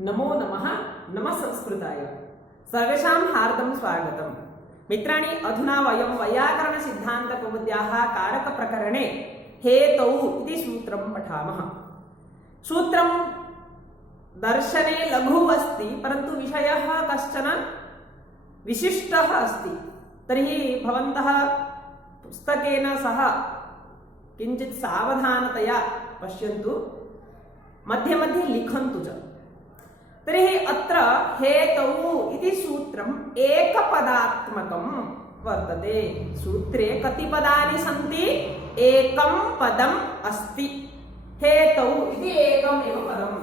नमो नमः नमः संस्कृताय सर्वेषां हार्दं स्वागतम्। मित्राणि, अधुना वयं वैयाकरणसिद्धान्तकौमुद्याः कारकप्रकरणे हेतौ इति सूत्रं पठामः। सूत्रं दर्शने लघु अस्ति, परन्तु विषयः कश्चन विशिष्टः अस्ति। तर्हि भवन्तः पुस्तकेन सह किञ्चित् सावधानतया पश्यन्तु, मध्ये मध्ये लिखन्तु च। तर्हि अत्र हेतौ इति सूत्रम् एकपदात्मकं वर्तते। सूत्रे कति पदानि सन्ति? एकं पदम् अस्ति। हेतौ इति एकमेव पदम्।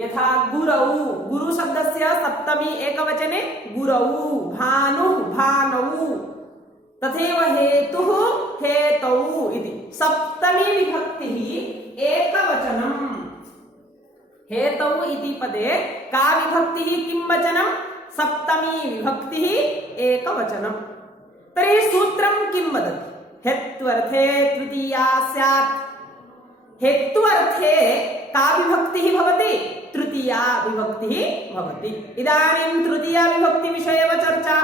यथा गुरौ, गुरुशब्दस्य सप्तमी एकवचने गुरौ, भानुः भानौ, तथैव हेतुः हेतौ इति सप्तमी विभक्तिः एकवचनम्। हेतौ इति पदे का विभक्तिः किं वचनं? सप्तमी विभक्तिः एकवचनं। तर्हि सूत्रं किं वदति? हेत्वर्थे तृतीया स्यात्। हेत्वर्थे का विभक्तिः भवति? तृतीया विभक्तिः भवति। इदानीं तृतीया विभक्तिविषये चर्चा।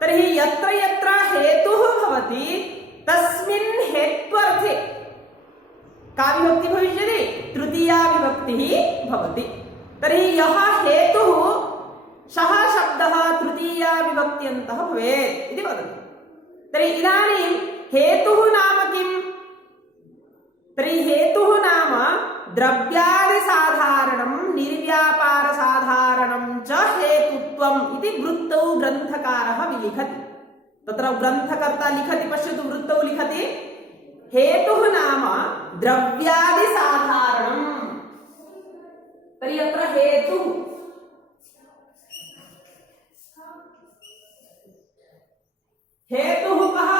तर्हि यत्र यत्र हेतुः भवति तस्मिन् हेत्वर्थे का विभक्ति भविष्यति? तृतीया विभक्तिः भवति। तर्हि यः हेतुः सः शब्दः तृतीया विभक्त्यन्तः भवेत् इति वदति। तर्हि इदानीं हेतुः नाम किम्? तर्हि हेतुः नाम द्रव्यादिसाधारणं निर्व्यापारसाधारणं च हेतुत्वम् इति वृत्तौ ग्रन्थकारः विलिखति। तत्र ग्रन्थकर्ता लिखति, पश्यतु, वृत्तौ लिखति हेतुः नाम द्रव्यादिसाधारणम्। तर्हि अत्र हेतुः कः?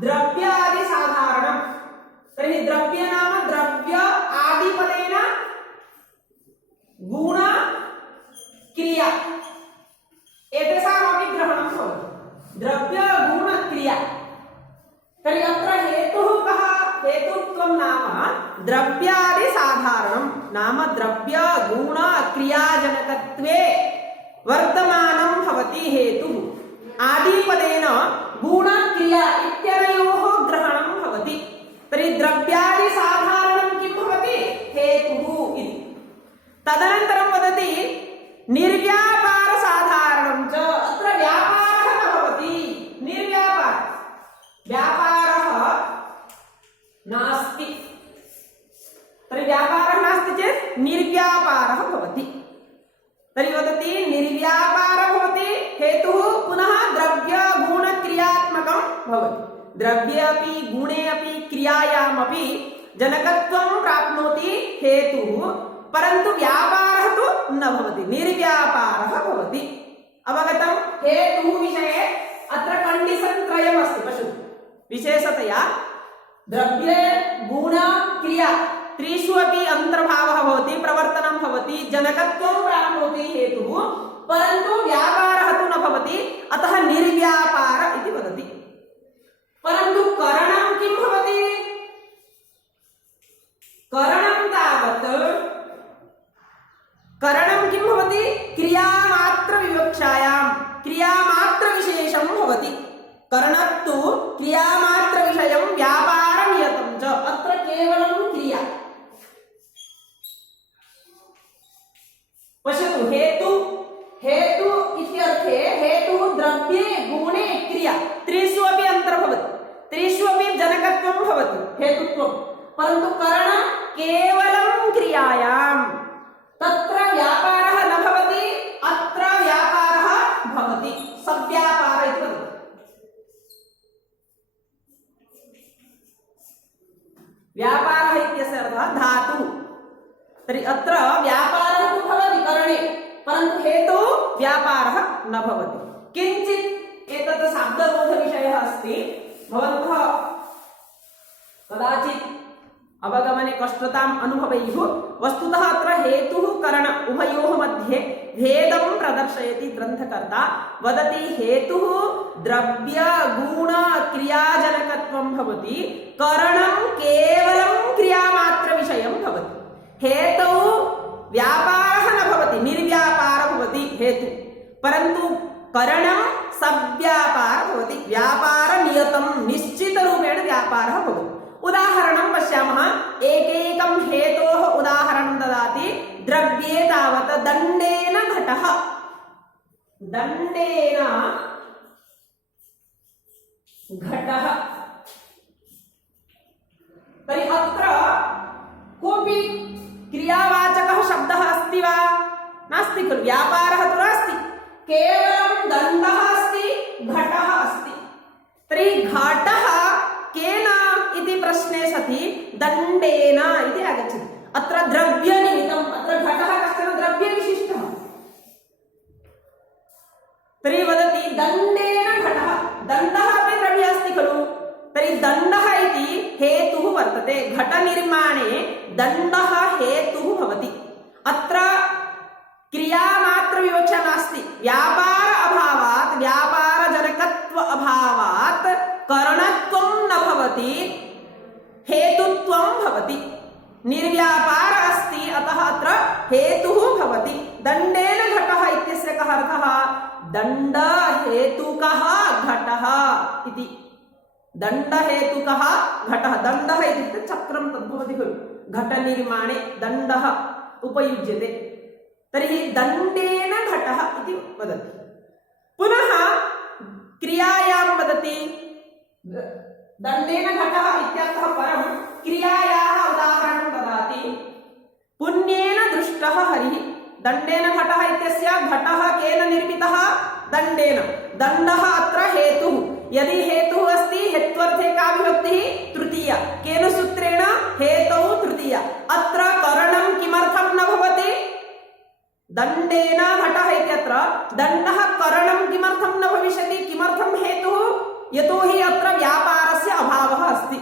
द्रव्यादिसाधारणम्। तर्हि द्रव्य नाम द्रव्य आदिपदेन गुण क्रिया एतेषामपि ग्रहणं भवति। द्रव्य गुण क्रिया। तर्हि अत्र हेतुः कः? हेतुत्वं नाम द्रव्यादिसाधारणं नाम द्रव्य गुण क्रियाजनकत्वे वर्तमानं भवति हेतुः। आदिपदेन गुण क्रिया इत्यनयोः ग्रहणं भवति। तर्हि द्रव्यादिसाधारणं किं भवति? हेतुः इति। तदनन्तरं वदति निर्व्यापारसाधारणं च। अत्र व्यापारः न भवति, निर्व्यापारः। व्यापारः नास्ति। तर्हि व्यापारः नास्ति चेत् निर्व्यापारः भवति। तर्हि वदति निर्व्यापारः भवति हेतुः, पुनः द्रव्य गुण क्रियात्मकं भवति। द्रव्ये अपि गुणे अपि क्रियायामपि जनकत्वं प्राप्नोति हेतुः, परन्तु व्यापारः तु न भवति, निर्व्यापारः भवति। अवगतं? हेतुः विषये अत्र कंडीशन् त्रयमस्ति। पश्यतु, विशेषतया द्रव्ये गुण क्रिया त्रिषु अपि अन्तर्भावः भवति, प्रवर्तनं भवति, जनकत्वं प्राप्नोति हेतुः, परन्तु व्यापारः तु न भवति, अतः निर्व्यापार इति वदति। परन्तु करणं किं भवति? करणं तावत् करणं किं भवति? क्रियामात्रविवक्षायां क्रियामात्रविशेषं भवति। करणत्तु क्रियामात्रविषयं व्यापारनियतं च। अत्र केवलं क्रिया। पश्यतु, हेतु इत्यर्थे हेतुः द्रव्ये गुणे क्रिया त्रिषु अपि अन्तर्भवति, त्रिषु अपि जनकत्वं भवति, हेतुत्वं। परन्तु करणं केवलं क्रियायां, तत्र व्यापारः न भवति, अत्र व्यापारः भवति। सव्यापार इति वदति। व्यापारः इत्यस्य अर्थः धातुः। तर्हि अत्र व्यापारः तु भवति करणे, परन्तु हेतौ व्यापारः न भवति। किञ्चित् एतत् शब्दबोधविषयः अस्ति। भवन्तः कदाचित् अवगमने कष्टताम् अनुभवेयुः। वस्तुतः अत्र हेतुः करण उभयोः मध्ये भेदं प्रदर्शयति ग्रन्थकर्ता। वदति हेतुः द्रव्य गुण क्रियाजनकत्वं भवति, करणं केवलं क्रियामात्रविषयं भवति। हेतौ व्यापारः न भवति, परन्तु करणं सव्यापारः भवति, व्यापारनियतं निश्चितरूपेण व्यापारः भवति। उदाहरणं पश्यामः, एकैकं हेतोः उदाहरणं ददाति। द्रव्ये तावत् दण्डेन घटः, दण्डेन घटः। तर्हि अत्र कोऽपि क्रियावाचकः शब्दः अस्ति वा? नास्ति खलु, व्यापारः तु नास्ति, केवलं दण्डः अस्ति, घटः अस्ति। तर्हि घटः केन इति प्रश्ने सति दण्डेन इति आगच्छति। अत्र द्रव्यनिमित्तम्, अत्र घटः कश्चन द्रव्यविशिष्टः। तर्हि वदति दण्डेन घटः, दण्डः अपि द्रव्यः अस्ति खलु। तर्हि दण्डः इति हेतुः वर्तते, घटनिर्माणे दण्डः हेतुः भवति। अत्र क्रियामात्रविवक्षा नास्ति, व्यापार अभावात्, व्यापारजनकत्व अभावात् करणत्वं न भवति, हेतुत्वं भवति। निर्व्यापार अस्ति, अतः अत्र हेतुः भवति। दण्डेन घटः इत्यस्य कः अर्थः? दण्डहेतुकः घटः इति। दण्डहेतुकः घटः, दण्डः इत्युक्ते चक्रं तद्भवति खलु, घटनिर्माणे दण्डः उपयुज्यते। तर्हि दण्डेन घटः इति वदति। पुनः क्रियायां वदति, दण्डेन घटः इत्यर्थः परं क्रियायाः उदाहरणं ददाति। पुण्येन दृष्टः हरिः, दण्डेन घटः इत्यस्य घटः केन निर्मितः? दण्डेन। दण्डः अत्र हेतुः। यदि हेतुः अस्ति, हेत्वर्थे का विभक्तिः? तृतीया। केन सूत्रेण? हेतौ तृतीया। अत्र करणं किमर्थं न भवति? दण्डेन घटः इत्यत्र दण्डः करणं किमर्थं न भविष्यति? किमर्थं हेतुः? यतोहि अत्र व्यापारस्य अभावः अस्ति।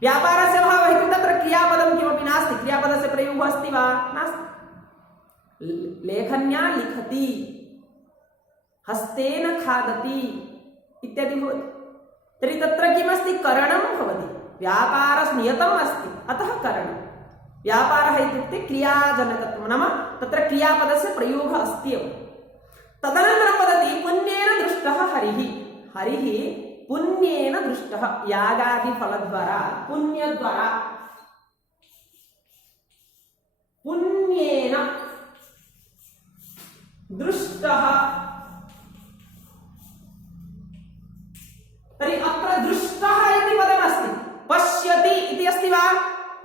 व्यापारस्य अभावः इति तत्र क्रियापदं किमपि नास्ति, क्रियापदस्य प्रयोगः अस्ति वा? नास्ति। लेखन्या लिखति, हस्तेन खादति इत्यादि भवति। तर्हि तत्र किमस्ति? करणं भवति, व्यापारनियतम् अस्ति, अतः करणं। व्यापारः इत्युक्ते क्रियाजनकत्वं, नाम तत्र क्रियापदस्य प्रयोगः अस्ति एव। तदनन्तरं वदति पुण्येन दृष्टः हरिः, हरिः पुण्येन दृष्टः, यागादिफलद्वारा, पुण्यद्वारा, पुण्येन दृष्टः। तर्हि अत्र दृष्टः इति पदमस्ति, पश्यति इति अस्ति वा?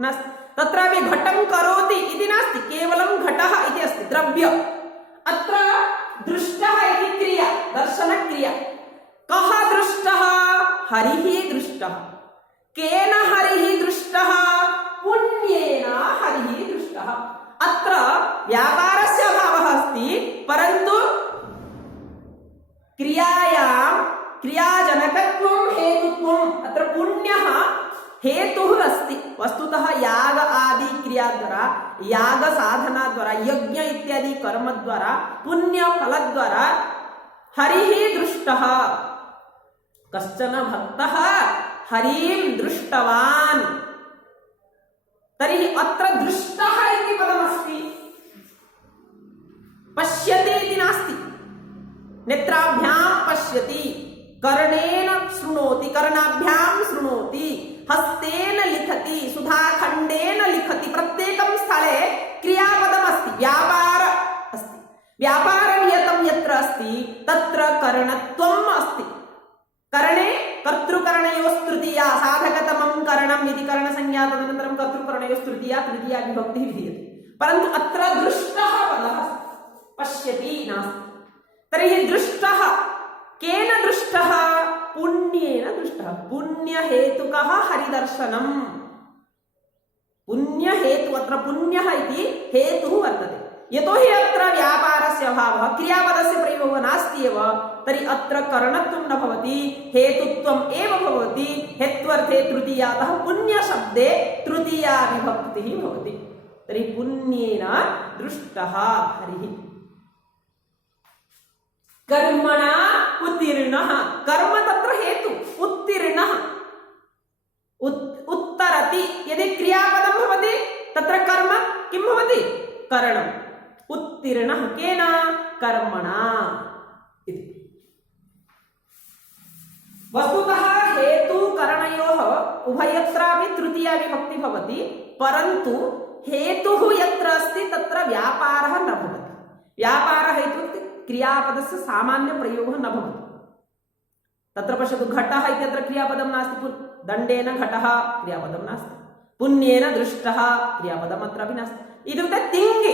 नास्ति। तत्रापि घटं करोति इति नास्ति, केवलं घटः इति अस्ति, द्रव्य। अत्र दृष्टः इति क्रिया, दर्शनक्रिया। कः दृष्टः? हरिः दृष्टः। केन हरिः दृष्टः? पुण्येन हरिः दृष्टः। अत्र व्यापारस्य अभावः अस्ति, परन्तु क्रियायां क्रियाजनकत्वं हेतुत्वम्, अत्र पुण्यः हेतुः अस्ति। वस्तुतः याग आदि क्रियाद्वारा, याग साधनाद्वारा, यज्ञ इत्यादि कर्मद्वारा, पुण्यफलद्वारा हरिः दृष्टः। कश्चन भक्तः हरिं दृष्टवान्। तर्हि अत्र दृष्टः इति पदमस्ति, पश्यति इति नास्ति। नेत्राभ्यां पश्यति, कर्णेन शृणोति, कर्णाभ्यां शृणोति, हस्तेन लिखति, सुधाखण्डेन लिखति। प्रत्येकं स्थले क्रियापदमस्ति, व्यापार अस्ति। व्यापारनियतं यत्र अस्ति तत्र करणत्वम् अस्ति। करणे कर्तृकरणयोस्तृतीया, साधकतमं करणम् इति करणसंज्ञा, तदनन्तरं कर्तृकरणयोस्तृतीया, तृतीया विभक्तिः विधीयते। परन्तु अत्र दृष्टः पदः पश्यति नास्ति। तर्हि दृष्टः केन दृष्टः? पुण्येन दृष्टः। पुण्यहेतुकः हरिदर्शनम्। पुण्यहेतु, अत्र पुण्यः इति हेतुः वर्तते। यतोहि अत्र व्यापारस्य अभावः, क्रियापदस्य प्रयोगः नास्ति एव, तर्हि अत्र करणत्वं न भवति, हेतुत्वम् एव भवति। हेत्वर्थे तृतीयातः पुण्यशब्दे तृतीया विभक्तिः भवति। तर्हि पुण्येन दृष्टः हरिः। कर्मणा उत्तीर्णः, कर्म तत्र हेतु, उत्तीर्णः, उत्तरति। यदि क्रियापदं भवति तत्र कर्म किं भवति? करणम्। उत्तीर्णः केन? कर्मणा। वस्तुतः हेतु करणयोः उभयत्रापि तृतीया विभक्ति भवति, परन्तु हेतुः यत्र अस्ति तत्र व्यापारः न भवति। व्यापारः इत्युक्ते क्रियापदस्य सामान्य प्रयोगः न भवति। तत्र पश्यतु, घटः इत्यत्र क्रियापदं नास्ति, दण्डेन घटः क्रियापदं नास्ति, पुण्येन दृष्टः क्रियापदम् अत्रापि नास्ति। इत्युक्ते तिङ्गे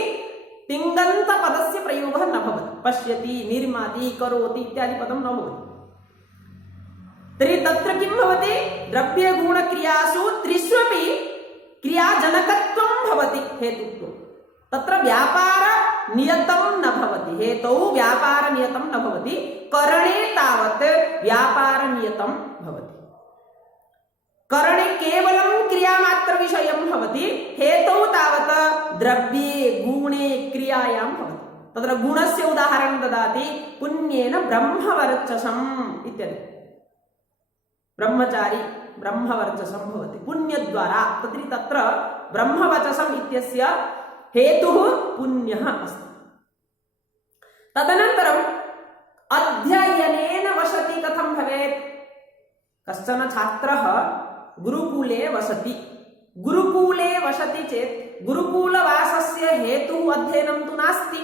तिङन्तपदस्य प्रयोगः न भवति। पश्यति, निर्माति, करोति इत्यादि पदं न भवति। तर्हि तत्र किं भवति? द्रव्यगुणक्रियासु त्रिष्वपि क्रियाजनकत्वं भवति हेतुत्वं। तत्र व्यापारनियतं न भवति, हेतौ व्यापारनियतं न भवति, करणे तावत् व्यापारनियतं भवति। करणे केवलं क्रियामात्रविषयं भवति, हेतौ तावत् द्रव्ये गुणे क्रियायां भवति। तत्र गुणस्य उदाहरणं ददाति, पुण्येन ब्रह्मवर्चसम् इत्यादि। ब्रह्मचारी ब्रह्मवर्चसं भवति पुण्यद्वारा, तत्र ब्रह्मवचसम् इत्यस्य हेतुः पुण्यः अस्ति। तदनन्तरम् अध्ययनेन वसति कथं भवेत्? कश्चन छात्रः गुरुकुले वसति। गुरुकुले वसति चेत् गुरुकुलवासस्य हेतुः अध्ययनं तु नास्ति।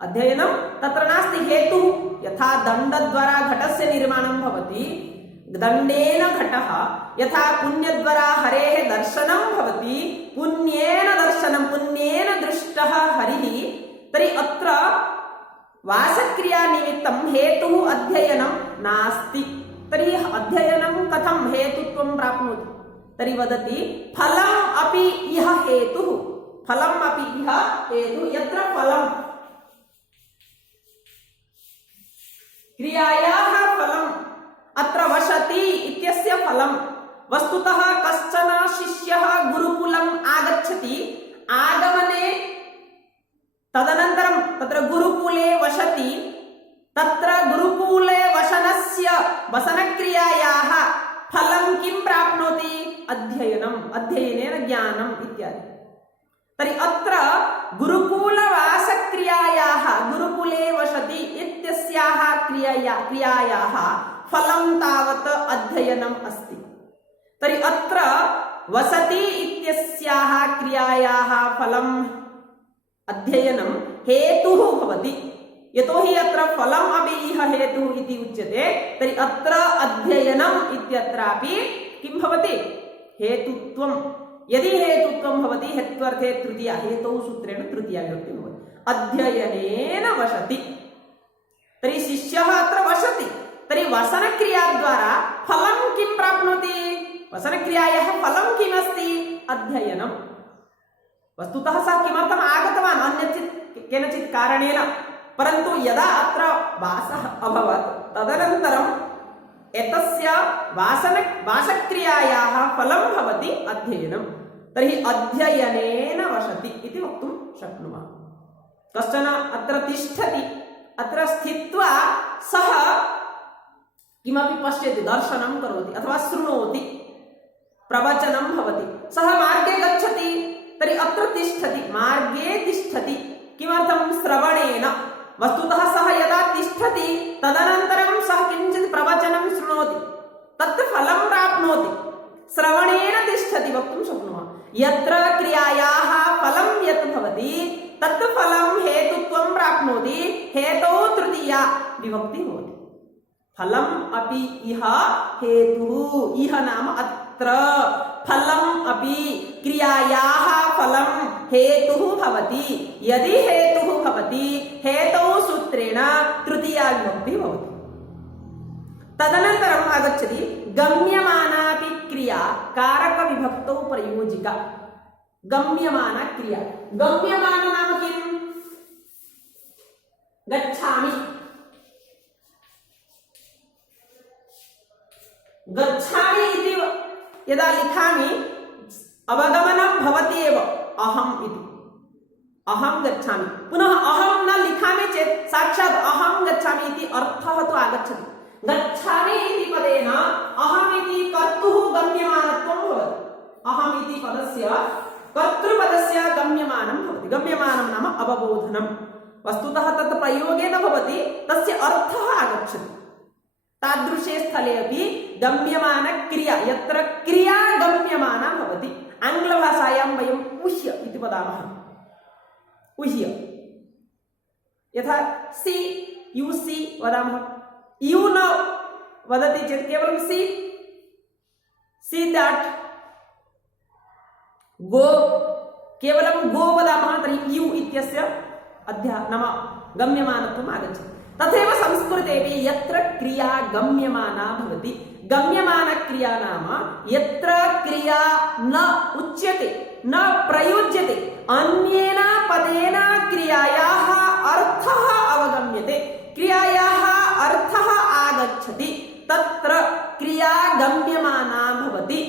अध्ययनं तत्र नास्ति, हेतुः यथा दण्डद्वारा घटस्य निर्माणं भवति, दण्डेन घटः, यथा पुण्यद्वारा हरेः दर्शनं भवति, पुण्येन दर्शनं, पुण्येन दृष्टः हरिः, तर्हि अत्र वासक्रियानिमित्तं हेतुः अध्ययनं नास्ति। तर्हि अध्ययनं कथं हेतुत्वं प्राप्नोति? तर्हि वदति, फलम् अपि इह हेतुः, फलम् अपि इह हेतुः। यत्र फलं क्रियायाः फलम्, अत्र वसति इत्यस्य फलं। वस्तुतः कश्चन शिष्यः गुरुकुलम् आगच्छति, आगमने तदनन्तरं तत्र गुरुकुले वसति, तत्र गुरुकुले वसनस्य वसनक्रियायाः फलं किं प्राप्नोति? अध्ययनम्, अध्ययनेन ज्ञानम् इत्यादि। तर्हि अत्र गुरुकुलवासक्रियायाः, गुरुकुले वसति इत्यस्याः क्रियायाः फलं तावत् अध्ययनम् अस्ति। तर्हि अत्र वसति इत्यस्याः क्रियायाः फलम् अध्ययनं हेतुः भवति। यतोहि अत्र फलम् अपि इह हेतुः इति उच्यते, तर्हि अत्र अध्ययनम् इत्यत्रापि किं भवति? हेतुत्वं। यदि हेतुत्वं भवति, हेत्वर्थे तृतीया, हेतौ सूत्रेण तृतीया विभक्ति भवति। अध्ययनेन वसति, तर्हि शिष्यः अत्र वसति, तर्हि वसनक्रियाद्वारा फलं किं प्राप्नोति? वसनक्रियायाः फलं किमस्ति? अध्ययनम्। वस्तुतः सः किमर्थम् आगतवान्? अन्यचित् केनचित् कारणेन, परन्तु यदा अत्र वासः अभवत्, तदनन्तरं एतस्य वासक्रियायाः फलं भवति अध्ययनं। तर्हि अध्ययनेन वसति इति वक्तुं शक्नुमः। कश्चन अत्र तिष्ठति, अत्र स्थित्वा सः किमपि पश्यति, दर्शनं करोति अथवा शृणोति, प्रवचनं भवति, सः मार्गे गच्छति, तर्हि अत्र तिष्ठति, मार्गे तिष्ठति। किमर्थं? श्रवणेन। वस्तुतः सः यदा तिष्ठति, तदनन्तरं सः किञ्चित् प्रवचनं शृणोति, तत् फलं प्राप्नोति। श्रवणेन तिष्ठति वक्तुं शक्नुमः। यत्र क्रियायाः फलं यत् भवति, तत् फलं हेतुत्वं प्राप्नोति, हेतौ तृतीया विभक्ति भवति। फलम् अपि इह हेतुः, इह नाम अत्र फलम् अपि क्रियायाः फलं हेतुः भवति। यदि हेतुः भवति, हेतौ सूत्रेण तृतीया विभक्ति भवति। तदनन्तरम् आगच्छति गम्यमानापि क्रिया कारकविभक्तौ प्रयोजिका। गम्यमाना क्रिया, गम्यमान नाम किम्? गच्छामि, गच्छामि इति यदा लिखामि अवगमनं भवति एव, अहम् इति। अहं गच्छामि, पुनः अहं न लिखामि चेत् साक्षात् अहं गच्छामि इति अर्थः तु आगच्छति। गच्छामि इति पदेन अहम् इति कर्तुः गम्यमानत्वं भवति। अहम् इति पदस्य कर्तृपदस्य गम्यमानं भवति। गम्यमानं नाम अवबोधनं। वस्तुतः तत् प्रयोगे न भवति, तस्य अर्थः आगच्छति। तादृशे स्थले अपि गम्यमान क्रिया यत्र क्रिया गम्यमाना भवति आङ्ग्लभाषायां वयम् उह्य इति वदामः उह्य यथा सी यू सी वदामः यू न वदति चेत् केवलं सी दैट गो केवलं गो वदामः तर्हि यू इत्यस्य नाम गम्यमानत्वम् आगच्छति तथैव संस्कृतेपि यत्र क्रिया गम्यमाना भवति गम्यमानक्रिया नाम यत्र क्रिया न उच्यते न प्रयुज्यते अन्येन पदेन क्रियायाः अर्थः अवगम्यते क्रियायाः अर्थः आगच्छति तत्र क्रिया गम्यमाना भवति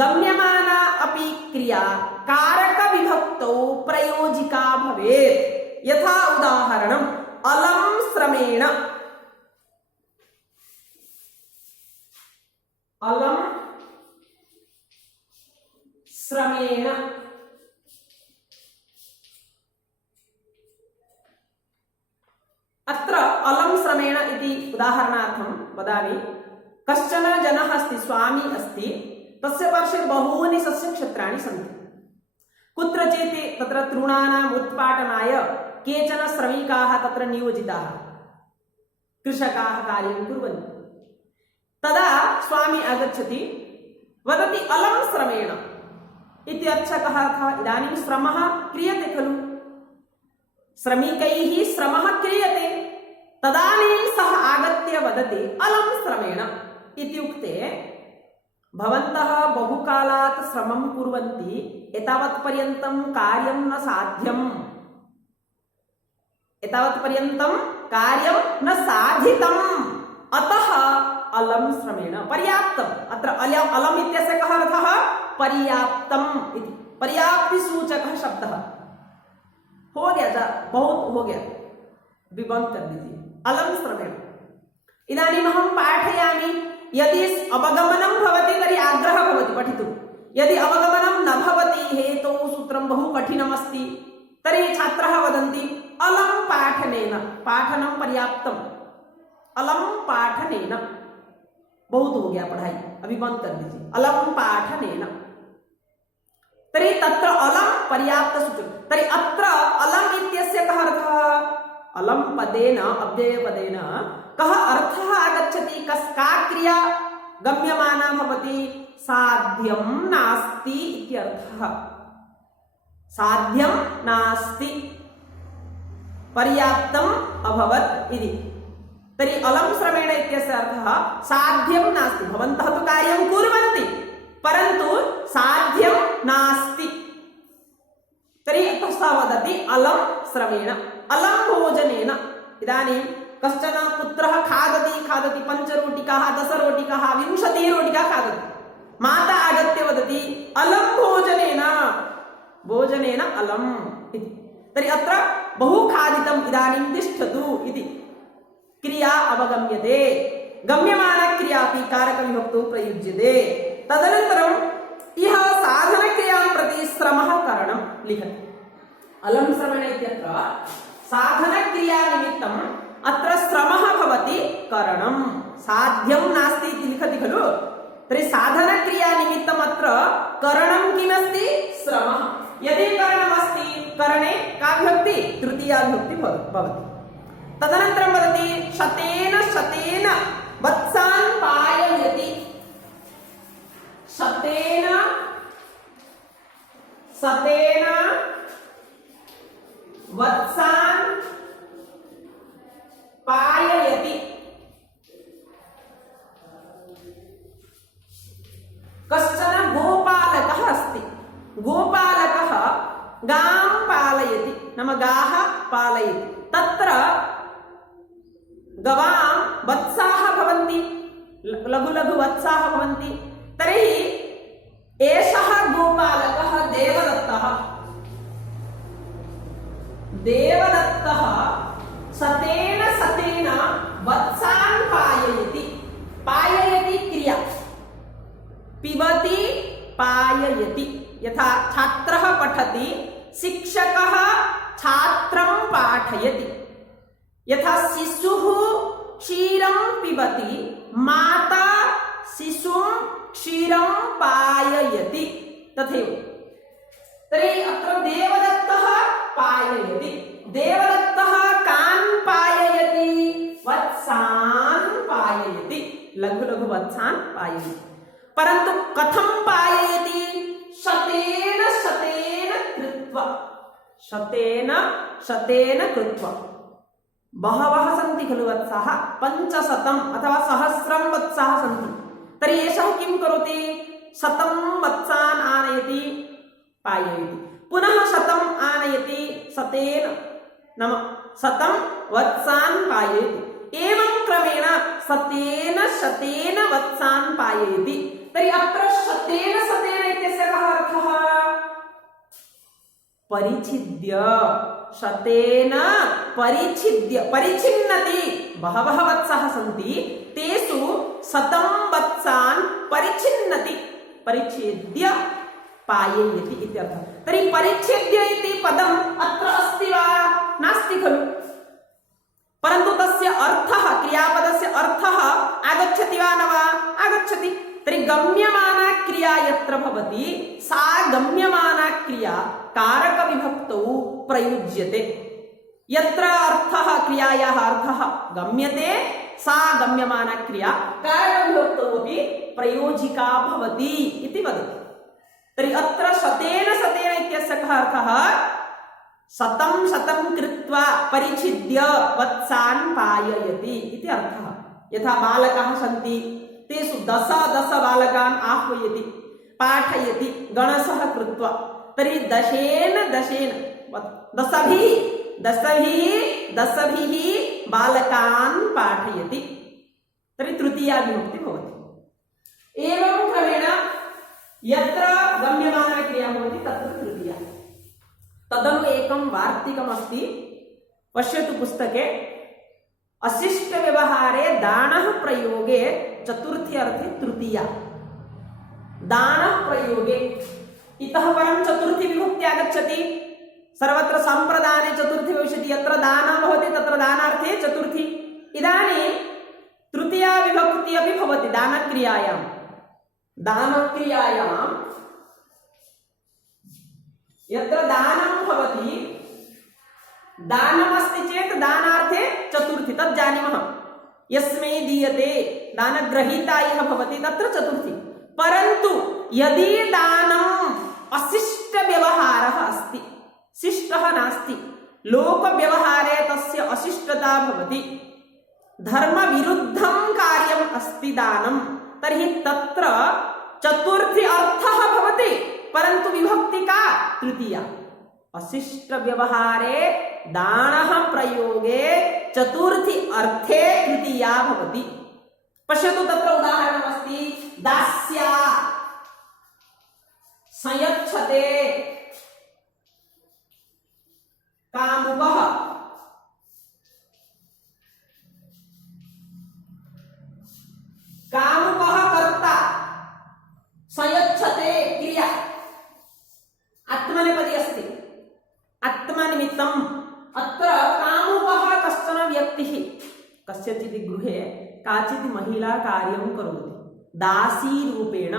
गम्यमाना अपि क्रिया कारकविभक्तौ प्रयोजिका भवेत् यथा उदाहरणम् अलं श्रमेण अत्र अलं श्रमेण इति उदाहरणार्थं वदामि कश्चन जनः अस्ति स्वामी अस्ति तस्य पार्श्वे बहूनि सस्यक्षेत्राणि सन्ति कुत्रचित् तत्र तृणानाम् उत्पाटनाय केचन श्रमिकाः तत्र नियोजिताः कृषकाः कार्यं कुर्वन्ति तदा स्वामी आगच्छति वदति अलं श्रमेण इति अर्थः कः इदानीं श्रमः क्रियते खलु श्रमिकैः श्रमः क्रियते तदानीं सः आगत्य वदति अलं श्रमेण इत्युक्ते भवन्तः बहुकालात् श्रमं कुर्वन्ति एतावत्पर्यन्तं कार्यं न साध्यम् एतावत्पर्यन्तं कार्यं न साधितम् अतः अलं श्रमेण पर्याप्तम् अत्र अलम् इत्यस्य कः अर्थः पर्याप्तम् इति पर्याप्तिसूचकः शब्दः हो गया बहुत हो गया विबंध कर दीजिए अलं श्रमेण इदानीम् अहं पाठयामि यदि अवगमनं भवति तर्हि आग्रहः भवति पठितुं यदि अवगमनं न भवति हेतौ सूत्रं बहु कठिनमस्ति तर्हि छात्राः वदन्ति अलं पाठनेन पाठनं पर्याप्तम् अलं पाठनेन बहुत हो गया पढ़ाई अभी बंद कर दीजिए अलं पाठनेन तर्हि तत्र अलं पर्याप्त सूचकं तर्हि अत्र अलम् इत्यस्य कः अर्थः अलं पदेन अव्ययपदेन कः अर्थः आगच्छति का क्रिया गम्यमाना भवति साध्यं नास्ति इत्यर्थः साध्यं नास्ति पर्याप्तम् अभवत् इति तर्हि अलं श्रमेण इत्यस्य अर्थः साध्यं नास्ति भवन्तः तु कार्यं कुर्वन्ति परन्तु साध्यं नास्ति तर्हि सः वदति अलं श्रमेण अलं भोजनेन इदानीं कश्चन पुत्रः खादति 5 रोटिकाः 10 रोटिकाः 20 रोटिकाः खादति माता आगत्य वदति अलं भोजनेन अलम् इति तर्हि अत्र बहु खादितम् इदानीं तिष्ठतु इति क्रिया अवगम्यते गम्यमानक्रियापि कारकविभक्तौ प्रयुज्यते तदनन्तरम् इह साधनक्रियां प्रति श्रमः करणं लिखति अलं श्रमेण इत्यत्र साधनक्रियानिमित्तम् अत्र श्रमः भवति करणं साध्यं नास्ति इति लिखति खलु तर्हि साधनक्रियानिमित्तम् अत्र करणं किमस्ति श्रमः यदि करणमस्ति करणे का विभक्ति तृतीया विभक्ति भवति तदनन्तरं वदति शतेन वत्सान् पाययति शतेन वत्सान् पाययति कश्चन गोपालकः अस्ति गोपालकः गां पालयति नाम गाः पालयति तत्र गवां वत्साः भवन्ति लघु लघु वत्साः भवन्ति तर्हि एषः गोपालकः देवदत्तः शतेन वत्सान् पाययति क्रिया पिबति पाययति यथा छात्रः पठति शिक्षकः छात्रं पाठयति यथा शिशुः क्षीरं पिबति माता शिशुं क्षीरं पाययति तथैव। तर्हि अत्र देवदत्तः पाययति, देवदत्तः कान् पाययति, वत्सान् पाययति, लघु लघु वत्सान् पाययति। परन्तु कथं पाययति, शतेन शतेन कृत्वा, शतेन शतेन कृत्वा। बहवः सन्ति खलु वत्साः, 500 अथवा 1000 वत्साः सन्ति। तर्हि एषः किं करोति, 100 वत्सान् आनयति पाययति, पुनः 100 आनयति, शतेन नाम 100 वत्सान् पाययति, एवं क्रमेण शतेन शतेन वत्सान् पाययति। तर्हि अत्र शतेन शतेन इत्यस्य कः अर्थः, परिच्छिद्य, शतेन परिच्छिद्य, परिच्छिन्नति, बहवः वत्साः सन्ति, तेषु 100 वत्सान् परिच्छिन्नति, परिच्छेद्य पाययति इत्यर्थः। तर्हि परिच्छेद्य इति पदम् अत्र अस्ति वा, नास्ति खलु, परन्तु तस्य अर्थः, क्रियापदस्य अर्थः आगच्छति वा न वा, आगच्छति। तर्हि गम्यमाना क्रिया यत्र भवति सा गम्यमाना क्रिया कारकविभक्तौ प्रयुज्यते। यत्र अर्थः, क्रियायाः अर्थः गम्यते सा गम्यमाना क्रिया कारकविभक्तौ अपि प्रयोजिका भवति इति वदति। तर्हि अत्र शतेन शतेन इत्यस्य कः अर्थः, 100 कृत्वा परिच्छिद्य वत्सान् पाययति इति अर्थः। यथा बालकाः सन्ति, तेषु 10 बालकान् आह्वयति, पाठयति गणशः कृत्वा, तर्हि 10 बालकान् पाठयति, तर्हि तृतीया विभक्ति भवति। एवं क्रमेण यत्र गम्यमाना क्रिया भवति तत्र तृतीया। तदनु एकं वार्तिकमस्ति, पश्यतु पुस्तके, अशिष्टव्यवहारे दानः प्रयोगे चतुर्थी अर्थे तृतीया। दानः प्रयोगे इतः परं चतुर्थी विभक्ति आगच्छति, सर्वत्र सम्प्रदाने चतुर्थी भविष्यति, यत्र दानं भवति तत्र दानार्थे चतुर्थी। इदानीं तृतीया विभक्ति अपि भवति दानक्रियायां। दानक्रियायां यत्र दानं भवति, दानमस्ति चेत् दानार्थे चतुर्थी, तत् जानीमः, यस्मै दीयते दानग्रहीता यः भवति तत्र चतुर्थी। परन्तु यदि दानम् अशिष्टव्यवहारः अस्ति, शिष्टः नास्ति, लोकव्यवहारे तस्य अशिष्टता भवति, धर्मविरुद्धं कार्यम् अस्ति दानं, तर्हि तत्र चतुर्थी अर्थः भवति, परन्तु विभक्ति का, तृतीया। अशिष्टव्यवहारे दानः प्रयोगे चतुर्थी अर्थे तृतीया भवति। पश्यतु, तत्र उदाहरणमस्ति, दास्या संयच्छते कामुकः, कामुकः कर्ता, संयच्छते क्रिया, आत्मनेपदी अस्ति, आत्मनिमित्तम्। अत्र कामुकः कश्चन व्यक्तिः, कस्यचित् गृहे काचित् महिला कार्यं करोति दासीरूपेण,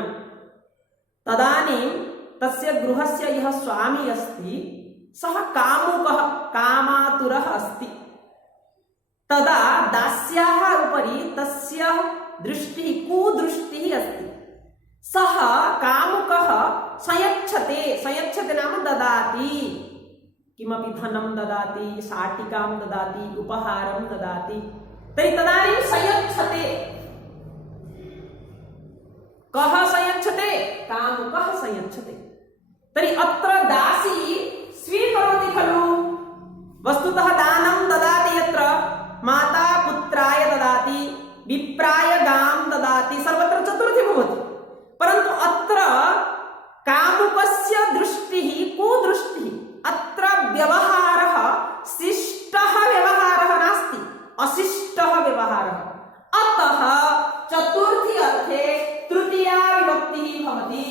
तदानीं तस्य गृहस्य यः स्वामी अस्ति सः कामुकः, कामातुरः अस्ति। तदा दास्याः उपरि तस्य दृष्टिः, कुदृष्टिः अस्ति। सः कामुकः संयच्छते, संयच्छते नाम ददाति, किमपि धनं ददाति, शाटिकां ददाति, उपहारं ददाति, तर्हि तदानीं संयच्छते। कः संयच्छते, कामुकः संयच्छते। तर्हि अत्र दासी स्वीकरोति खलु, वस्तुतः दानं ददाति, यत्र माता पुत्राय ददाति, विप्राय गां ददाति, सर्वत्र चतुर्थी भवति। परन्तु अत्र कामुकस्य दृष्टिः, कुदृष्टिः, अत्र व्यवहारः शिष्टः व्यवहारः नास्ति, अशिष्टः व्यवहारः। अतः चतुर्थी अर्थे तृतीया विभक्तिः भवति,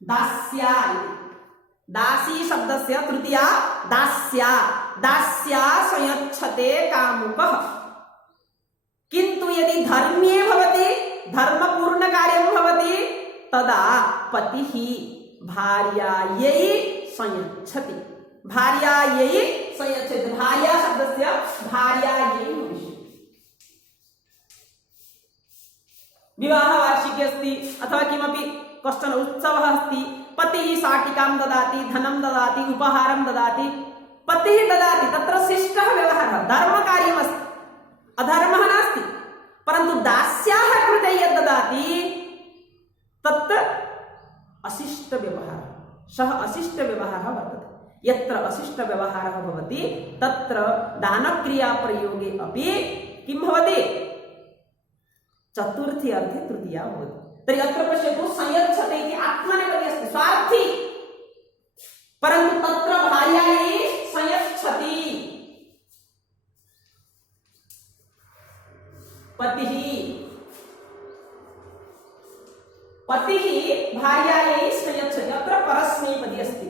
दास्या। दासी शब्दस्य तृतीया दास्या, दास्या संयच्छते कामुकः। किन्तु यदि धर्म्ये भवति, धर्मपूर्णकार्यं भवति, तदा पतिः भार्यायै संयच्छति। भार्यायै संयच्छति। भार्या शब्दस्य भार्यायै भविष्यति। विवाहवार्षिकी अस्ति अथवा किमपि कश्चन उत्सवः अस्ति, पतिः शाटिकां ददाति, धनं ददाति, उपहारं ददाति, पतिः ददाति, तत्र शिष्टः व्यवहारः, धर्मकार्यमस्ति, अधर्मः नास्ति। परन्तु दास्याः कृते यद् ददाति तत् अशिष्टव्यवहारः, सः अशिष्टव्यवहारः वर्तते। यत्र अशिष्टव्यवहारः भवति तत्र दानक्रियाप्रयोगे अपि किं भवति? चतुर्थी अर्थे तृतीया भवति। तर्हि अत्र पश्यतु, संयच्छते इति आत्मनेपदी अस्ति, स्वार्थी, परन्तु तत्र भार्यायै संयच्छति। पतिः भार्यायै संयच्छति, अत्र परस्मैपदी अस्ति।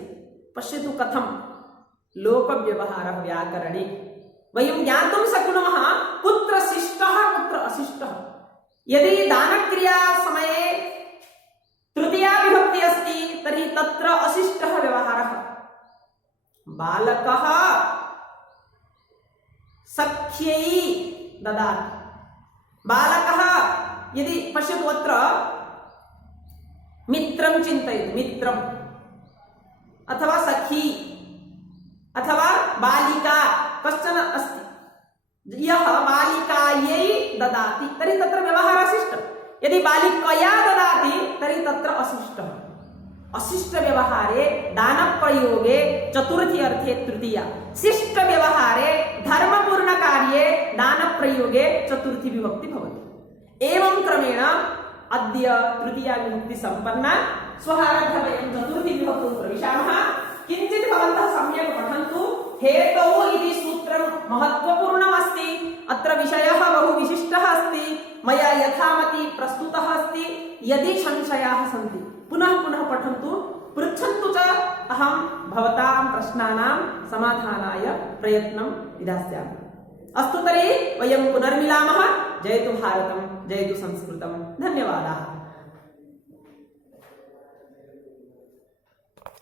पश्यतु कथं लोकव्यवहारः व्याकरणे वयं ज्ञातुं शक्नुमः कुत्र शिष्टः कुत्र अशिष्टः। यदि दानक्रिया समये तृतीया विभक्ति अस्ति तर्हि तत्र अशिष्टः व्यवहारः। बालकः सख्यै ददाति। बालकः यदि पश्यतु अत्र मित्रं चिन्तयतु, मित्रम् अथवा सखी अथवा बालिका कश्चन अस्ति, यः बालिकायै ददाति तर्हि तत्र व्यवहारः शिष्टः। यदि बालिकया ददाति तर्हि तत्र अशिष्टः। अशिष्टव्यवहारे दानप्रयोगे चतुर्थी अर्थे तृतीया, शिष्टव्यवहारे धर्मपूर्णकार्ये दानप्रयोगे चतुर्थी विभक्ति भवति। एवं क्रमेण अद्य तृतीया विभक्ति सम्पन्ना। श्वः आरभ्य वयं चतुर्थी विभक्तिं प्रविशामः। किञ्चित् भवन्तः सम्यक् पठन्तु। हेतौ इति सूत्रं महत्त्वपूर्णमस्ति। अत्र विषयः बहु विशिष्टः अस्ति, मया यथामति प्रस्तुतः अस्ति। यदि संशयाः सन्ति पुनः पुनः पठन्तु, पृच्छन्तु च। अहं भवतां प्रश्नानां समाधानाय प्रयत्नं विधास्यामि। अस्तु तर्हि वयं पुनर्मिलामः। जयतु भारतं, जयतु संस्कृतं। धन्यवादाः।